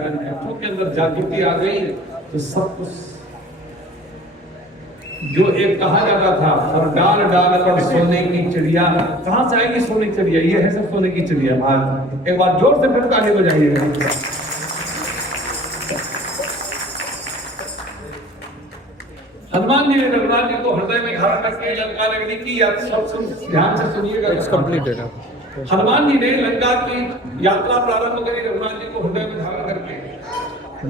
के अंदर जागृति आ गई तो सब कुछ जो एक कहा जाता था, और डाल डाल पर सोने की चिड़िया, कहां से आएगी सोने की चिड़िया? ये है सब सोने की चिड़िया। आज एक बार जोर से फिर ताली बजाइएगा। हनुमान जी ने रघुनाथ जी को हृदय में धारण करके लंका नगरी की यात्रा, ध्यान से सुनिएगा, कंप्लीटेड है। हनुमान जी ने लंका की यात्रा प्रारंभ करी रघुनाथ जी को हृदय में धारण करके।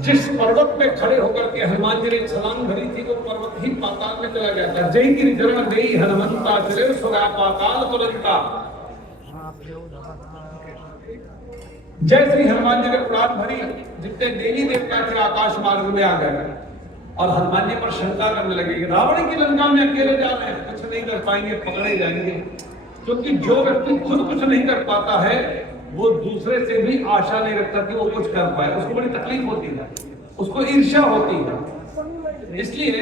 जिस पर्वत पे खड़े होकर के हनुमान जी ने छलांग भरी थी, वो पर्वत ही पाताल में चला गया था। जय गिरिधरण देई हनुमंता चले सुरा पाताल तुरंता। जय श्री हनुमान जी ने उड़ान भरी, जितने देवी देवता थे आकाश मार्ग में आ गए और हनुमान जी पर शंका करने लगे। रावण की लंका में अकेले जा रहे हैं, कुछ नहीं कर पाएंगे, पकड़े जाएंगे। क्योंकि जो व्यक्ति खुद कुछ नहीं कर पाता है, वो दूसरे से भी आशा नहीं रखता कि वो कुछ कर पाए। उसको बड़ी तकलीफ होती है, उसको ईर्ष्या होती है। इसलिए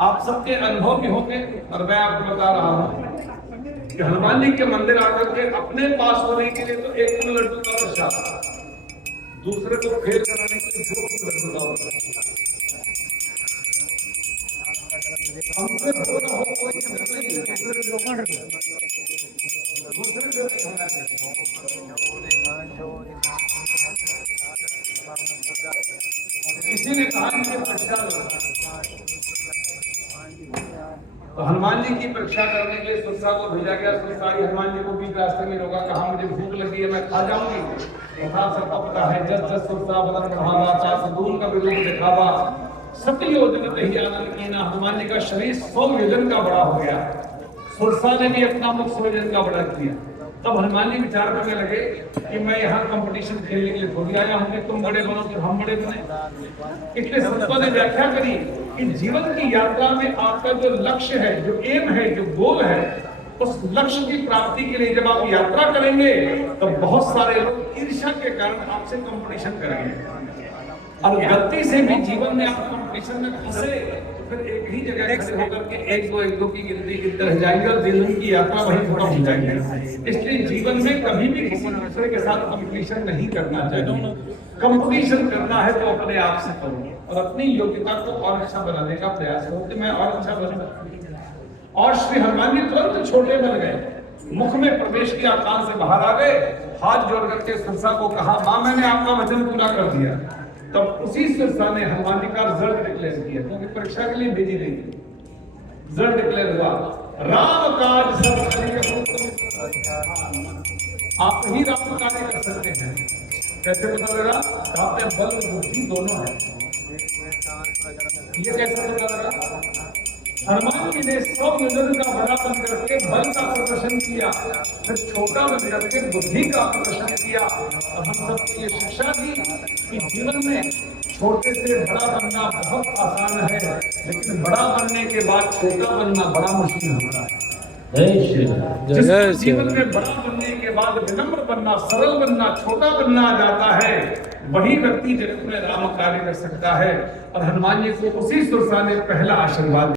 आप सबके अनुभव भी होंगे और मैं आपको बता रहा हूं कि हनुमान जी के मंदिर आकर के अपने पास होने के लिए तो 1 किलो लड्डू का प्रसाद, दूसरे को फेल कराने के लिए 2 किलो लड्डू का प्रसाद। हमसे हो ना हो कोई किसी ने कहा कि परीक्षा, तो हनुमान जी की परीक्षा करने के लिए सुरसा को भेजा गया। सुरसा हनुमान जी को बीच रास्ते में रोका, कहा मुझे भूख लगी है, मैं खा जाऊंगी। सबका पता है, जस जस सुरसा बदन बढ़ावा, सदून का विरोध दिखावा, सत्य योजन कही आनंद की ना। हनुमान जी का शरीर 100 योजन का बड़ा हो गया। सुरसा ने भी अपना मुख 100 योजन का बड़ा किया। तब हनुमान जी विचार करने लगे कि मैं यहाँ कंपटीशन खेलने के लिए थोड़ी आया हूँ कि तुम बड़े बनो तो हम बड़े बने। इसलिए संतों ने व्याख्या करी कि जीवन की यात्रा में आपका जो लक्ष्य है, जो एम है, जो गोल है, उस लक्ष्य की प्राप्ति के लिए जब आप यात्रा करेंगे तो बहुत सारे लोग ईर्ष्या के कारण आपसे कंपटीशन करेंगे। और गलती से भी जीवन में आप कंपटीशन में फंसे तो फिर एक ही जगह खड़े होकर के एक दो की गिनती गिनते रह जाएंगे और जीवन की यात्रा वहीं खत्म हो जाएगी। इसलिए जीवन में कभी भी किसी दूसरे के साथ कंपटीशन नहीं करना चाहिए। कंपटीशन करना है तो अपने आप से करो और अपनी योग्यता को और अच्छा बनाने का प्रयास करो कि मैं और अच्छा बन सकूं। और श्री हनुमान जी तुरंत छोटे बन गए, मुख में प्रवेश किया, कान से बाहर आ गए, हाथ जोड़ करके सुरसा को कहा, मां मैंने आपका वचन पूरा कर दिया। तब उसी सुरसा ने हनुमान जी का रिजल्ट डिक्लेयर किया, क्योंकि परीक्षा के लिए भेजी नहीं थी। रिजल्ट डिक्लेयर हुआ, राम काज सब आप ही राम कार्य कर सकते हैं। कैसे पता लगा? आप में बल बुद्धि दोनों है। ये कैसे पता लगा? हनुमान जी ने 100 योजन का बड़ा बन करके बल का प्रदर्शन किया, फिर छोटा बन करके बुद्धि का प्रदर्शन किया। और हम सबको ये शिक्षा दी कि जीवन में छोटे से बड़ा बनना बहुत आसान है, लेकिन बड़ा बनने के बाद छोटा बनना बड़ा मुश्किल होता है। जिस जीवन में बड़ा बनने के बाद विनम्र बनना, सरल बनना, छोटा बनना आ जाता है, वही व्यक्ति जगत में राम कार्य कर सकता है। और हनुमान जी को उसी सुरसा ने पहला आशीर्वाद